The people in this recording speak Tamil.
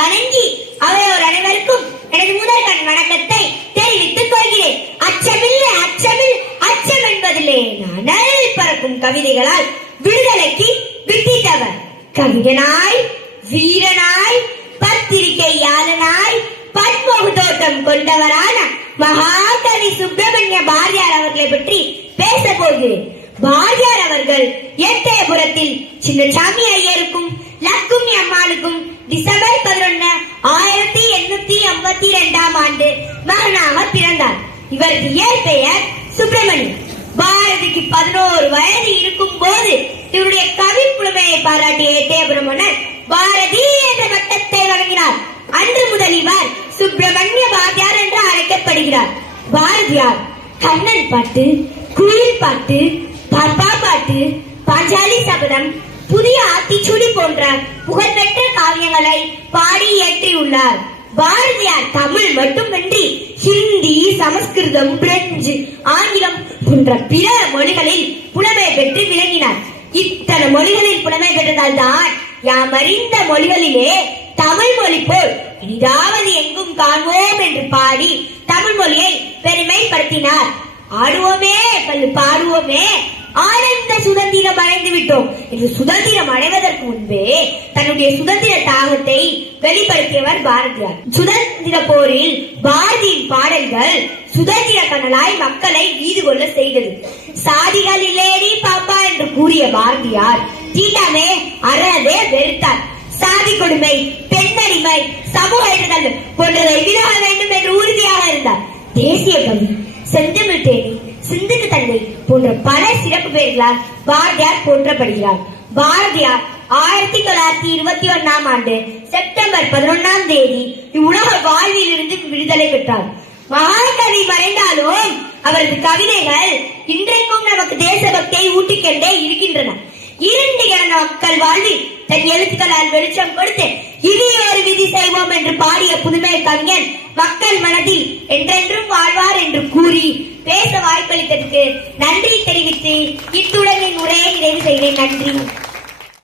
வணங்கி அவையோர் அனைவருக்கும் எனது முதற்கண் வணக்கத்தை தெரிவித்துக் கொள்கிறேன். அச்சமில்லை அச்சமில் அச்சம் என்பதிலே நான் பறக்கும் கவிதைகளால் விடுதலைக்கு வித்திட்டவர். கவிஞனாய், வீரனாய், பத்திரிகையாளனாய், பன்முக தோற்றம் கொண்டவரான மகாகவி சுப்பிரமணிய பாரதியார் அவர்களை பற்றி பேச போகிறேன். பாரதியார் அவர்கள் எட்டயபுரத்தில் சின்னசாமி ஐயருக்கும் லக்குமி அம்மாளுக்கும் டிசம்பர் 11, 1852 ஆண்டு மகனாக பிறந்தார். இவருக்கு இயற்பெயர் சுப்பிரமணியம். பாரதிக்கு 11 வயது இருக்கும் போது இவருடைய கவி புலமையை பாராட்டிய எட்டயபுரம் மன்னர் பாரதி என்ற பட்டத்தை வழங்கினார். அன்று முதல் இவர் சுப்பிரமணிய பாரதியார் என்று அழைக்கப்படுகிறார். பாரதியார் கண்ணன் பாட்டு, குயில் பாட்டு, பாப்பா பாட்டு, பாஞ்சாலி சபதம், புதிய ஆத்திச்சூடி போன்ற புகழ்பெற்ற காவியங்களை பாடி இயற்றியுள்ளார். பாரதியார் தமிழ் மட்டுமின்றி ஹிந்தி, சமஸ்கிருதம், பிரெஞ்சு, ஆங்கிலம் போன்ற பிற மொழிகளில் புலமை பெற்று விளங்கினார். இத்தனை மொழிகளில் புலமை பெற்றதால் தான் யாம் அறிந்த மொழிகளிலே தமிழ் மொழி போல் இனிதாவது எங்கும் காண்போம் என்று பாடி தமிழ் மொழியை பெருமைப்படுத்தினார். ஆடுவோமே பல்லு பாடுவோமே, ஆனந்த சுதந்திரம் அடைந்து விட்டோம் என்று சுதந்திரம் அடைவதற்கு முன்பே தன்னுடைய சுதந்திர தாகத்தை வெளிப்படுத்தியவர் பாரதியார். சுதந்திர போரில் பாரதியின் பாடல்கள் சுதந்திர கனலாய் மக்களை ஈடு கொள்ள செய்தது. சாதிகள் இல்லேடி பாப்பா என்று கூறிய பாரதியார் தீண்டாமே அறவே வெறுத்தார். சாதி கொடுமை, பெண்ணடிமை, சமூக இடர்கள் போன்றவை விலக வேண்டும் என்று உறுதியாக இருந்தார். தேசிய கவி, செந்தமிழ் தேனி, சிந்துக்கு தந்தை போன்ற பல சிறப்பு பெயர்களால் பாரதியார் போற்றப்படுகிறார். பாரதியார் 1921 ஆண்டு செப்டம்பர் 11 இவ்வுலக வாழ்வில் இருந்து விடுதலை பெற்றார். மகாகவி மறைந்தாலும் அவரது கவிதைகள் இன்றைக்கும் நமக்கு தேசபக்தியை ஊட்டிக்கொண்டே இருக்கின்றன. இருண்டு கிடந்த மக்கள் வாழ்வில் தன் எழுத்துக்களால் வெளிச்சம் கொடுத்து இனி ஒரு விதி செய்வோம் என்று பாடிய புதுமை கவிஞன் மக்கள் மனதில் என்றென்றும் வாழ்வார் என்று கூறி பேச வாய்ப்பளித்ததற்கு நன்றி தெரிவித்து இத்துடன் என் உரையை நிறைவு செய்கிறேன். நன்றி.